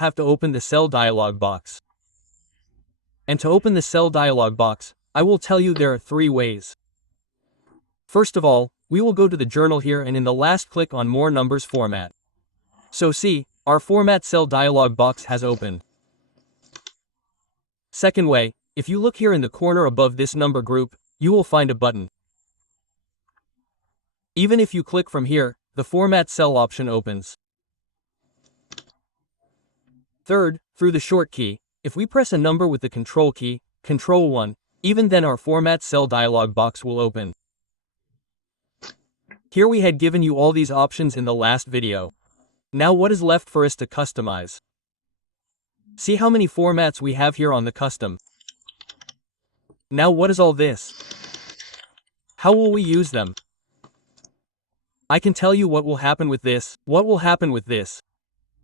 have to open the cell dialog box. And to open the cell dialog box, I will tell you there are 3 ways. First of all, we will go to the journal here and in the last click on More Numbers Format. So see, our Format Cell dialog box has opened. Second way, if you look here in the corner above this number group, you will find a button. Even if you click from here, the Format Cell option opens. Third, through the short key, if we press a number with the Control key, Control 1, even then our Format Cell dialog box will open. Here we had given you all these options in the last video. Now what is left for us to customize? See how many formats we have here on the custom. Now what is all this? How will we use them? I can tell you what will happen with this,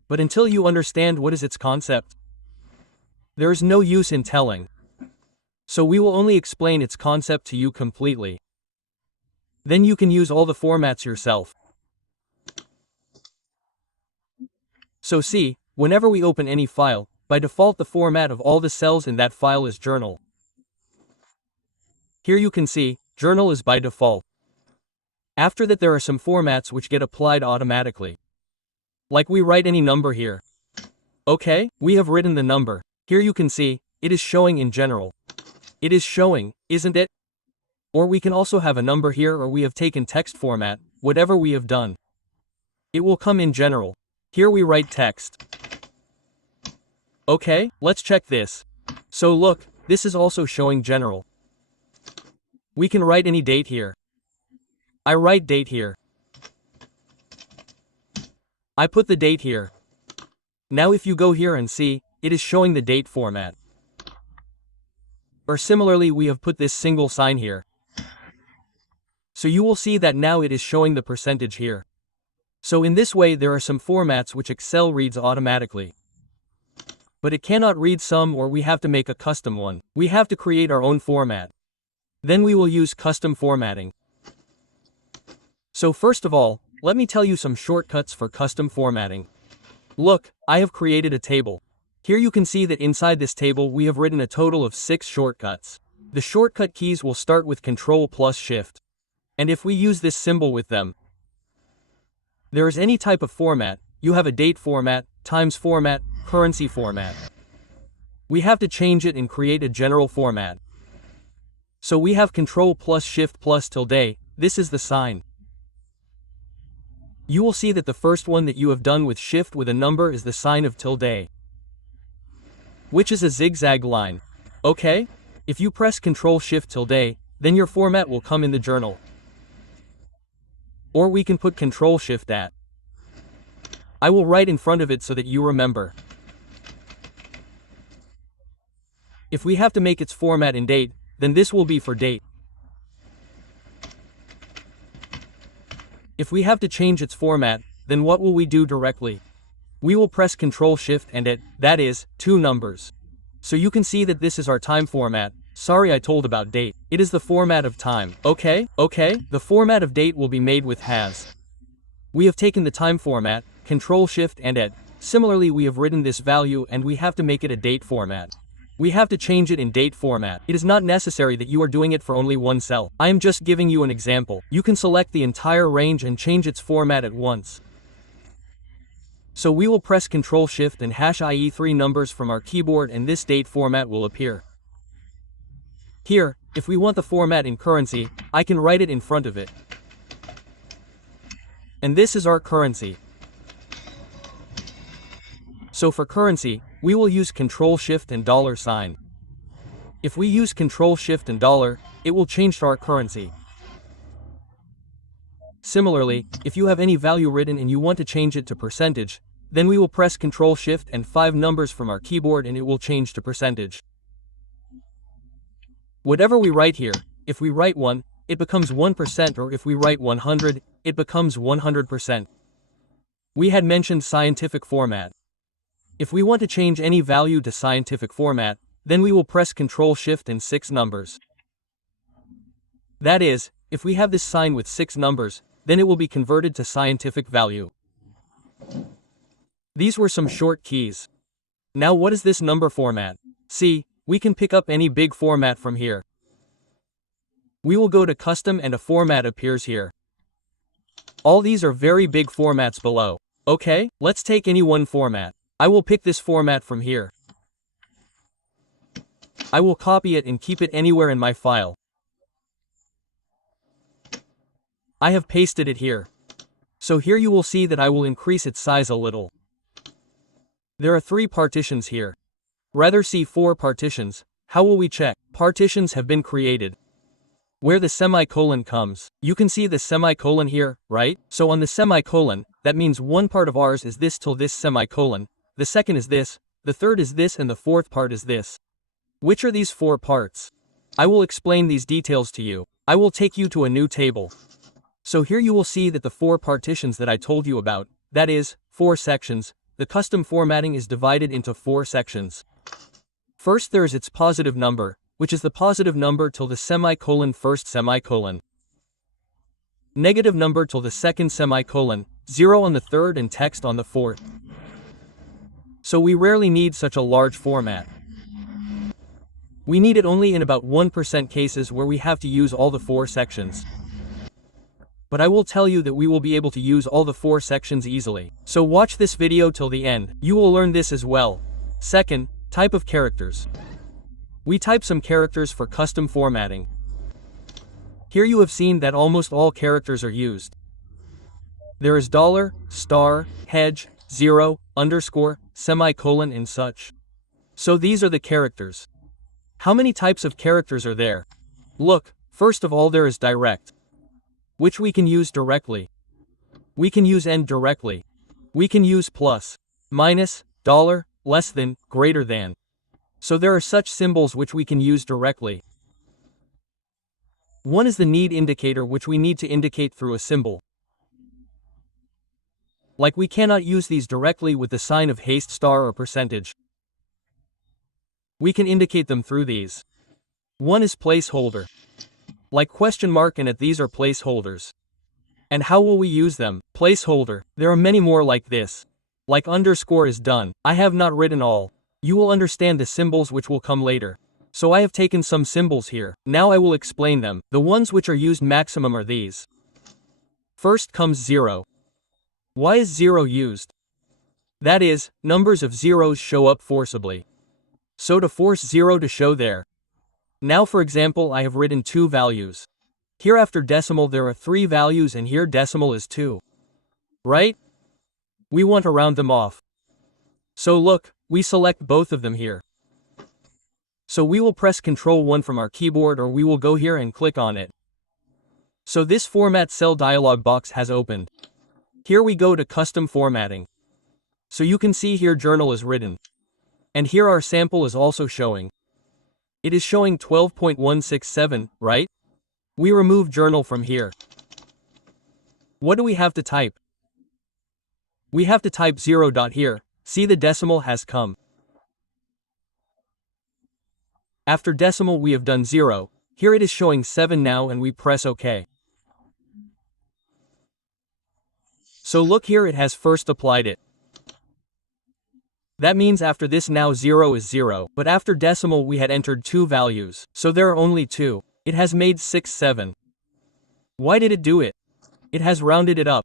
but until you understand what is its concept, there is no use in telling. So we will only explain its concept to you completely. Then you can use all the formats yourself. So see, whenever we open any file, by default the format of all the cells in that file is journal. Here you can see, journal is by default. After that there are some formats which get applied automatically. Like we write any number here. Okay, we have written the number. Here you can see, it is showing in general. It is showing, isn't it? Or we can also have a number here or we have taken text format, whatever we have done. It will come in general. Here we write text. Okay, let's check this. So look, this is also showing general. We can write any date here. I write date here. I put the date here. Now if you go here and see, it is showing the date format. Or similarly we have put this single sign here. So you will see that now it is showing the percentage here. So in this way there are some formats which Excel reads automatically. But it cannot read some or we have to make a custom one. We have to create our own format. Then we will use custom formatting. So first of all, let me tell you some shortcuts for custom formatting. Look, I have created a table. Here you can see that inside this table we have written a total of 6 shortcuts. The shortcut keys will start with Ctrl plus Shift. And if we use this symbol with them, there is any type of format, you have a date format, times format, currency format. We have to change it and create a general format. So we have Ctrl plus Shift plus tilde, this is the sign. You will see that the first one that you have done with Shift with a number is the sign of tilde, which is a zigzag line. Okay? If you press Ctrl Shift tilde, then your format will come in the journal. Or we can put Ctrl Shift at. I will write in front of it so that you remember. If we have to make its format in date, then this will be for date. If we have to change its format, then what will we do directly? We will press Ctrl Shift and it, that is, 2 numbers. So you can see that this is our time format. Sorry I told about date. It is the format of time. Okay, the format of date will be made with has. We have taken the time format, Ctrl Shift and et. Similarly we have written this value and we have to make it a date format. We have to change it in date format. It is not necessary that you are doing it for only one cell. I am just giving you an example. You can select the entire range and change its format at once. So we will press Ctrl Shift and hash IE 3 numbers from our keyboard and this date format will appear. Here, if we want the format in currency, I can write it in front of it. And this is our currency. So for currency, we will use Ctrl Shift and $sign. If we use Ctrl Shift and $, it will change to our currency. Similarly, if you have any value written and you want to change it to percentage, then we will press Ctrl Shift and 5 numbers from our keyboard and it will change to percentage. Whatever we write here, if we write 1, it becomes 1%, or if we write 100, it becomes 100%. We had mentioned scientific format. If we want to change any value to scientific format, then we will press Ctrl Shift and 6 numbers. That is, if we have this sign with 6 numbers, then it will be converted to scientific value. These were some short keys. Now what is this number format? See, we can pick up any big format from here. We will go to custom and a format appears here. All these are very big formats below. Okay, let's take any one format. I will pick this format from here. I will copy it and keep it anywhere in my file. I have pasted it here. So here you will see that I will increase its size a little. There are 3 partitions here. Rather see 4 partitions. How will we check? Partitions have been created. Where the semicolon comes, you can see the semicolon here, right? So on the semicolon, that means one part of ours is this till this semicolon, the second is this, the third is this, and the fourth part is this. Which are these 4 parts? I will explain these details to you. I will take you to a new table. So here you will see that the 4 partitions that I told you about, that is, 4 sections, the custom formatting is divided into 4 sections. First there is its positive number, which is the positive number till the semicolon first semicolon. Negative number till the second semicolon, 0 on the third and text on the fourth. So we rarely need such a large format. We need it only in about 1% cases where we have to use all the 4 sections. But I will tell you that we will be able to use all the 4 sections easily. So watch this video till the end, you will learn this as well. Second, type of characters. We type some characters for custom formatting. Here you have seen that almost all characters are used. There is $, star, hedge, 0, underscore, semicolon and such. So these are the characters. How many types of characters are there? Look, first of all there is direct, which we can use directly. We can use and directly. We can use plus, minus, $, less than, greater than. So there are such symbols which we can use directly. One is the need indicator, which we need to indicate through a symbol. Like we cannot use these directly with the sign of haste star or percentage. We can indicate them through these. One is placeholder. Like question mark and at these are placeholders. And how will we use them? Placeholder. There are many more like this. Like underscore is done. I have not written all. You will understand the symbols which will come later. So I have taken some symbols here. Now I will explain them. The ones which are used maximum are these. First comes 0. Why is 0 used? That is, numbers of zeros show up forcibly. So to force 0 to show there. Now for example I have written 2 values. Here after decimal there are 3 values and here decimal is 2. Right? We want to round them off. So look, we select both of them here. So we will press Ctrl 1 from our keyboard or we will go here and click on it. So this format cell dialog box has opened. Here we go to custom formatting. So you can see here journal is written. And here our sample is also showing. It is showing 12.167, right? We remove journal from here. What do we have to type? We have to type 0. Here. See the decimal has come. After decimal we have done 0, here it is showing 7 now and we press OK. So look here it has first applied it. That means after this now 0 is 0, but after decimal we had entered 2 values, so there are only 2. It has made 6 7. Why did it do it? It has rounded it up.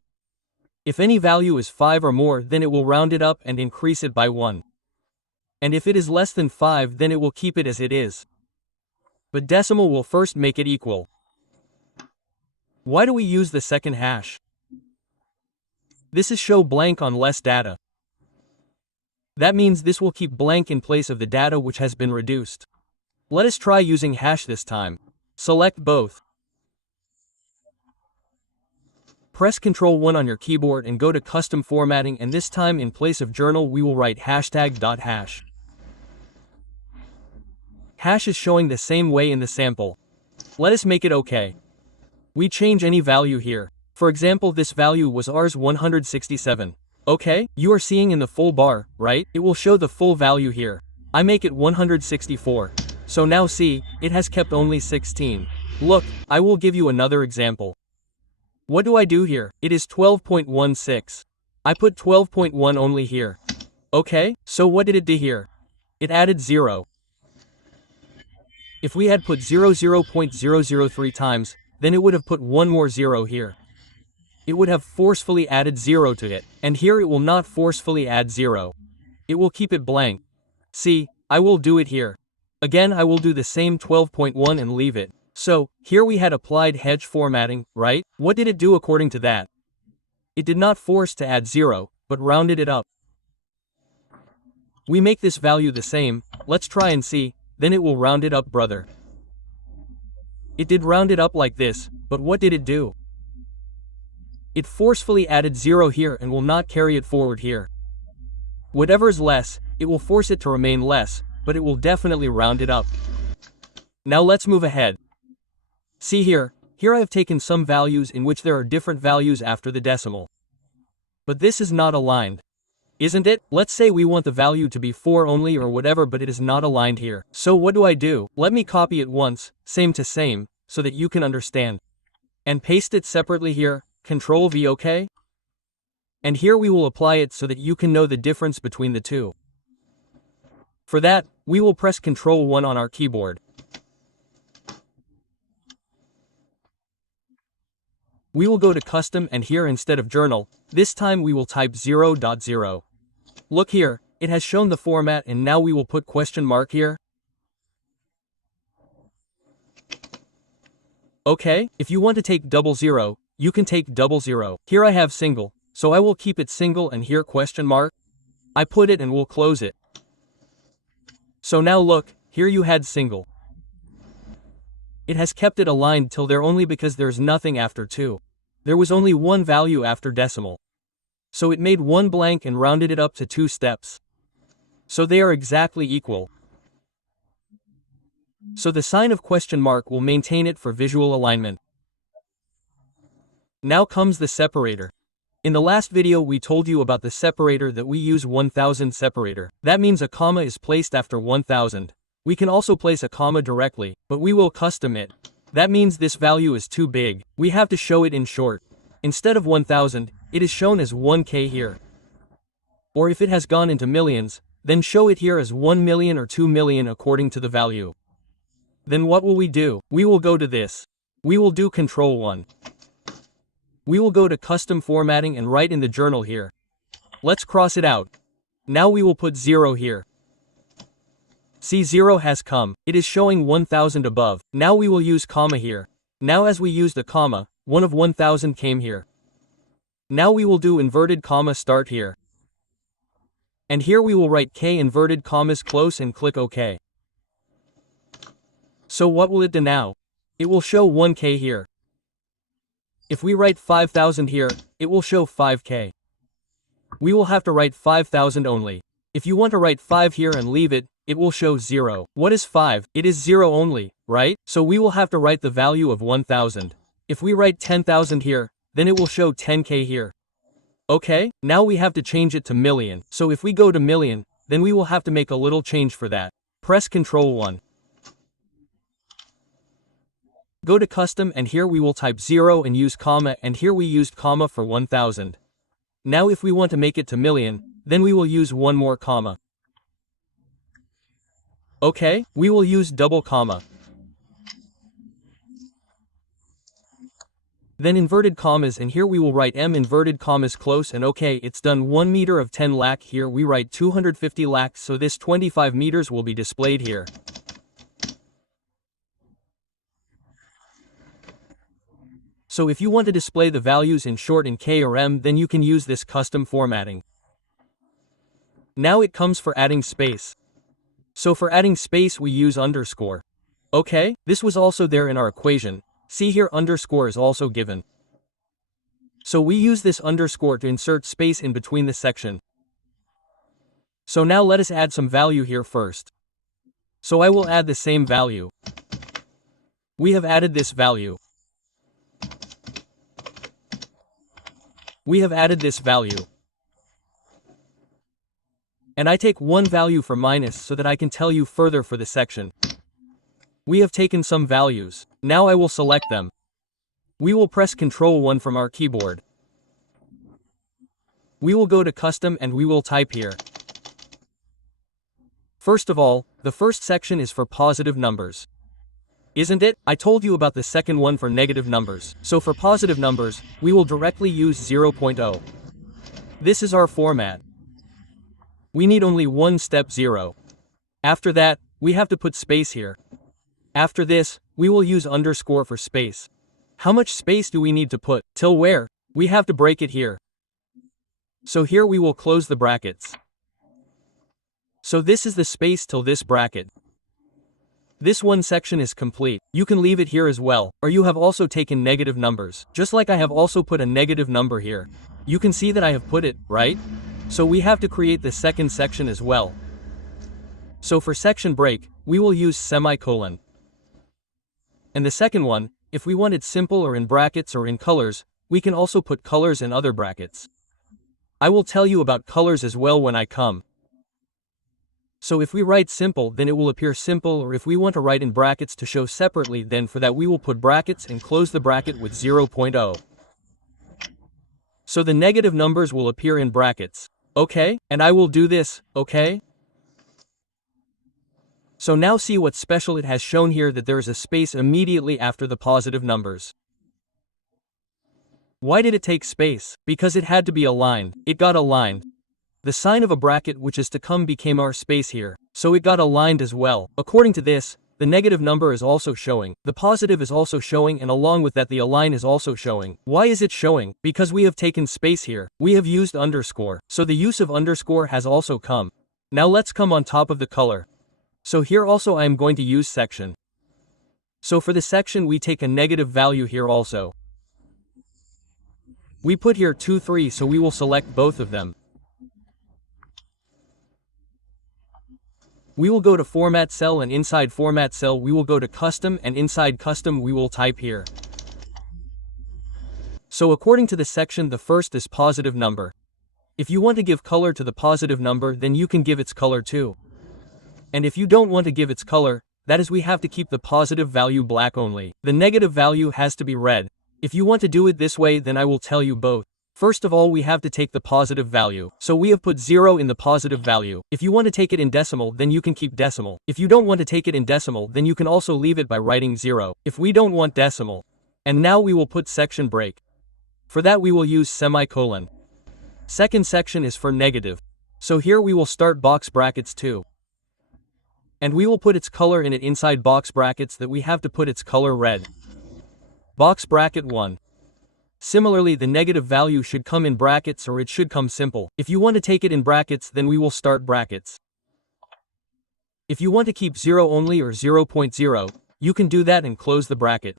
If any value is 5 or more then it will round it up and increase it by 1. And if it is less than 5 then it will keep it as it is. But decimal will first make it equal. Why do we use the second hash? This is show blank on less data. That means this will keep blank in place of the data which has been reduced. Let us try using hash this time. Select both. Press Ctrl 1 on your keyboard and go to custom formatting and this time in place of journal we will write hashtag.hash. Hash is showing the same way in the sample. Let us make it OK. We change any value here. For example this value was Rs 167. Okay, you are seeing in the full bar, right? It will show the full value here. I make it 164. So now see, it has kept only 16. Look, I will give you another example. What do I do here? It is 12.16. I put 12.1 only here. Okay, so what did it do here? It added 0. If we had put 0.003 times, then it would have put one more 0 here. It would have forcefully added 0 to it, and here it will not forcefully add 0. It will keep it blank. See, I will do it here. Again, I will do the same 12.1 and leave it. So, here we had applied hedge formatting, right? What did it do according to that? It did not force to add 0, but rounded it up. We make this value the same, let's try and see, then it will round it up, brother. It did round it up like this, but what did it do? It forcefully added 0 here and will not carry it forward here. Whatever is less, it will force it to remain less, but it will definitely round it up. Now let's move ahead. See here I have taken some values in which there are different values after the decimal. But this is not aligned. Isn't it? Let's say we want the value to be 4 only or whatever, but it is not aligned here. So what do? Let me copy it once, same to same, so that you can understand. And paste it separately here, Ctrl V, OK? And here we will apply it so that you can know the difference between the two. For that, we will press Ctrl 1 on our keyboard. We will go to Custom and here instead of Journal, this time we will type 0.0. Look here, it has shown the format and now we will put question mark here. Okay, if you want to take 00, you can take 00. Here I have single, so I will keep it single and here question mark. I put it and we'll close it. So now look, here you had single. It has kept it aligned till there only because there's nothing after 2. There was only one value after decimal. So it made one blank and rounded it up to 2 steps. So they are exactly equal. So the sign of question mark will maintain it for visual alignment. Now comes the separator. In the last video we told you about the separator that we use 1000 separator. That means a comma is placed after 1000. We can also place a comma directly, but we will custom it. That means this value is too big. We have to show it in short. Instead of 1000, it is shown as 1K here. Or if it has gone into millions, then show it here as 1 million or 2 million according to the value. Then what will we do? We will go to this. We will do Ctrl 1. We will go to custom formatting and write in the journal here. Let's cross it out. Now we will put 0 here. See, 0 has come. It is showing 1000 above. Now we will use comma here. Now as we used a comma, one of 1000 came here. Now we will do inverted comma start here. And here we will write K inverted commas close and click OK. So what will it do now? It will show 1K here. If we write 5000 here, it will show 5K. We will have to write 5000 only. If you want to write 5 here and leave it, it will show 0. What is 5? It is 0 only, right? So we will have to write the value of 1000. If we write 10,000 here, then it will show 10K here. Okay, now we have to change it to million. So if we go to million, then we will have to make a little change for that. Press Ctrl 1. Go to custom and here we will type 0 and use comma and here we used comma for 1000. Now if we want to make it to million, then we will use one more comma. Okay, we will use double comma. Then inverted commas and here we will write M inverted commas close and OK, it's done 1 meter of 10 lakh. Here we write 250 lakhs, so this 25 meters will be displayed here. So if you want to display the values in short in K or M, then you can use this custom formatting. Now it comes for adding space. So for adding space we use underscore. Okay, this was also there in our equation. See here underscore is also given. So we use this underscore to insert space in between the section. So now let us add some value here first. So I will add the same value. We have added this value. We have added this value. And I take one value for minus so that I can tell you further for the section. We have taken some values. Now I will select them. We will press Ctrl 1 from our keyboard. We will go to custom and we will type here First of all, the first section is for positive numbers. Isn't it? I told you about the second one for negative numbers. So for positive numbers, we will directly use 0.0. This is our format. We need only one step 0. After that, we have to put space here. After this, we will use underscore for space. How much space do we need to put? Till where? We have to break it here. So here we will close the brackets. So this is the space till this bracket. This one section is complete. You can leave it here as well, or you have also taken negative numbers, just like I have also put a negative number here. You can see that I have put it, right? So we have to create the second section as well. So for section break, we will use semicolon. And the second one, if we want it simple or in brackets or in colors, we can also put colors and other brackets. I will tell you about colors as well when I come. So if we write simple, then it will appear simple, or if we want to write in brackets to show separately, then for that we will put brackets and close the bracket with 0.0. So the negative numbers will appear in brackets. Okay? And I will do this, okay? So now see what special it has shown here, that there is a space immediately after the positive numbers. Why did it take space? Because it had to be aligned. It got aligned. The sign of a bracket which is to come became our space here, so it got aligned as well. According to this, the negative number is also showing, the positive is also showing, and along with that the align is also showing. Why is it showing? Because we have taken space here. We have used underscore, so the use of underscore has also come. Now let's come on top of the color. So here also I am going to use section. So for the section we take a negative value here also. We put here 2, 3, so we will select both of them. We will go to format cell, and inside format cell we will go to custom, and inside custom we will type here. So according to the section, the first is positive number. If you want to give color to the positive number, then you can give its color too. And if you don't want to give its color, that is we have to keep the positive value black only. The negative value has to be red. If you want to do it this way, then I will tell you both. First of all, we have to take the positive value. So we have put 0 in the positive value. If you want to take it in decimal, then you can keep decimal. If you don't want to take it in decimal, then you can also leave it by writing 0. If we don't want decimal. And now we will put section break. For that we will use semicolon. Second section is for negative. So here we will start box brackets 2. And we will put its color in it inside box brackets, that we have to put its color red. Box bracket 1. Similarly, the negative value should come in brackets, or it should come simple. If you want to take it in brackets, then we will start brackets. If you want to keep 0 only or 0.0, you can do that and close the bracket.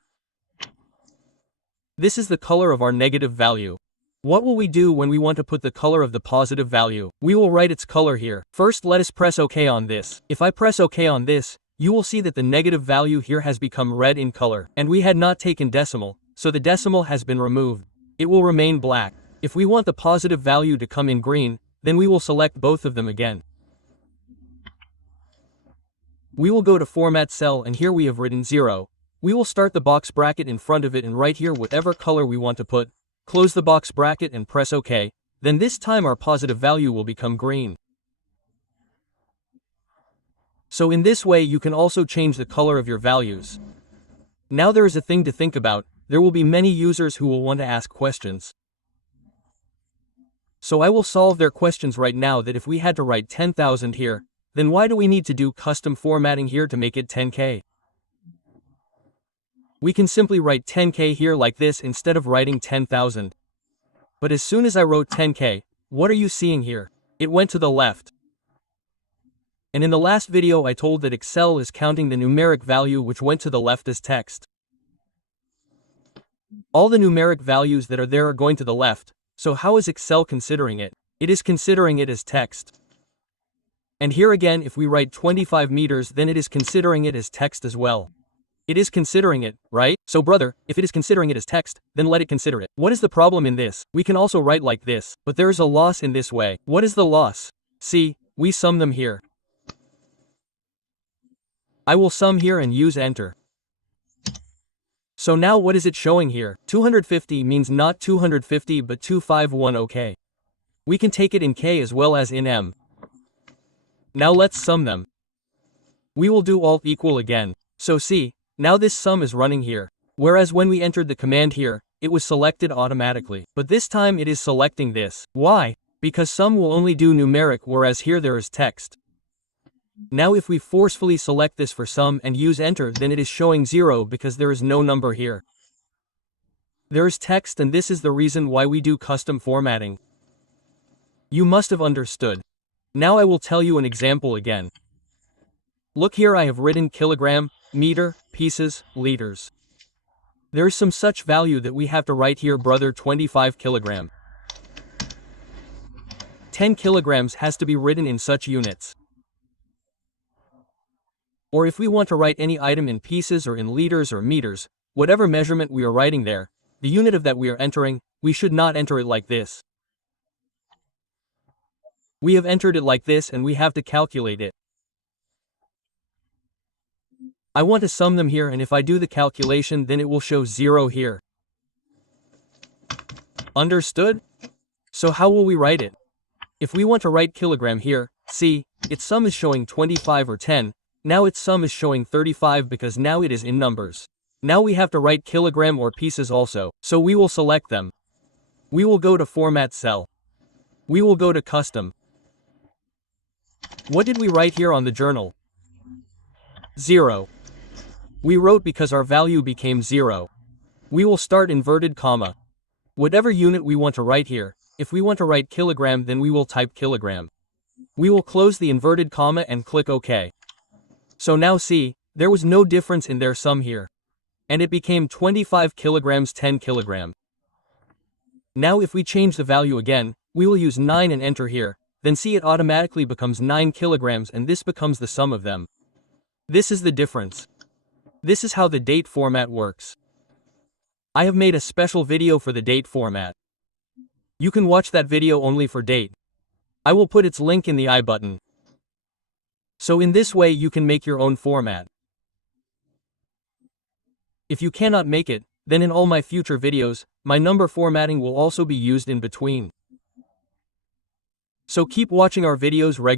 This is the color of our negative value. What will we do when we want to put the color of the positive value? We will write its color here. First, let us press OK on this. If I press OK on this, you will see that the negative value here has become red in color, and we had not taken decimal. So the decimal has been removed. It will remain black. If we want the positive value to come in green, then we will select both of them again. We will go to format cell, and here we have written 0. We will start the box bracket in front of it and write here whatever color we want to put. Close the box bracket and press OK. Then this time our positive value will become green. So in this way you can also change the color of your values. Now there is a thing to think about. There will be many users who will want to ask questions. So I will solve their questions right now, that if we had to write 10,000 here, then why do we need to do custom formatting here to make it 10K? We can simply write 10K here like this instead of writing 10,000. But as soon as I wrote 10K, what are you seeing here? It went to the left. And in the last video I told that Excel is counting the numeric value which went to the left as text. All the numeric values that are there are going to the left, so how is Excel considering it? It is considering it as text. And here again, if we write 25 meters, then it is considering it as text as well. It is considering it, right? So brother, if it is considering it as text, then let it consider it. What is the problem in this? We can also write like this, but there is a loss in this way. What is the loss? See, we sum them here. I will sum here and use enter. So now what is it showing here? 250 means not 250 but 251, okay. We can take it in K as well as in M. Now let's sum them. We will do Alt equal again. So see, now this sum is running here. Whereas when we entered the command here, it was selected automatically. But this time it is selecting this. Why? Because sum will only do numeric, whereas here there is text. Now if we forcefully select this for sum and use enter, then it is showing 0 because there is no number here. There is text, and this is the reason why we do custom formatting. You must have understood. Now I will tell you an example again. Look here, I have written kilogram, meter, pieces, liters. There is some such value that we have to write here, brother, 25 kilogram. 10 kilograms has to be written in such units. Or if we want to write any item in pieces or in liters or meters, whatever measurement we are writing there, the unit of that we are entering, we should not enter it like this. We have entered it like this and we have to calculate it. I want to sum them here, and if I do the calculation, then it will show 0 here. Understood? So how will we write it? If we want to write kilogram here, see, its sum is showing 25 or 10, now its sum is showing 35 because now it is in numbers. Now we have to write kilogram or pieces also, so we will select them. We will go to Format Cell. We will go to Custom. What did we write here on the journal? 0. We wrote because our value became 0. We will start inverted comma. Whatever unit we want to write here, if we want to write kilogram, then we will type kilogram. We will close the inverted comma and click OK. So now see, there was no difference in their sum here. And it became 25 kilograms, 10 kilogram. Now if we change the value again, we will use 9 and enter here, then see it automatically becomes 9 kilograms, and this becomes the sum of them. This is the difference. This is how the date format works. I have made a special video for the date format. You can watch that video only for date. I will put its link in the I button. So in this way you can make your own format. If you cannot make it, then in all my future videos, my number formatting will also be used in between. So keep watching our videos regularly.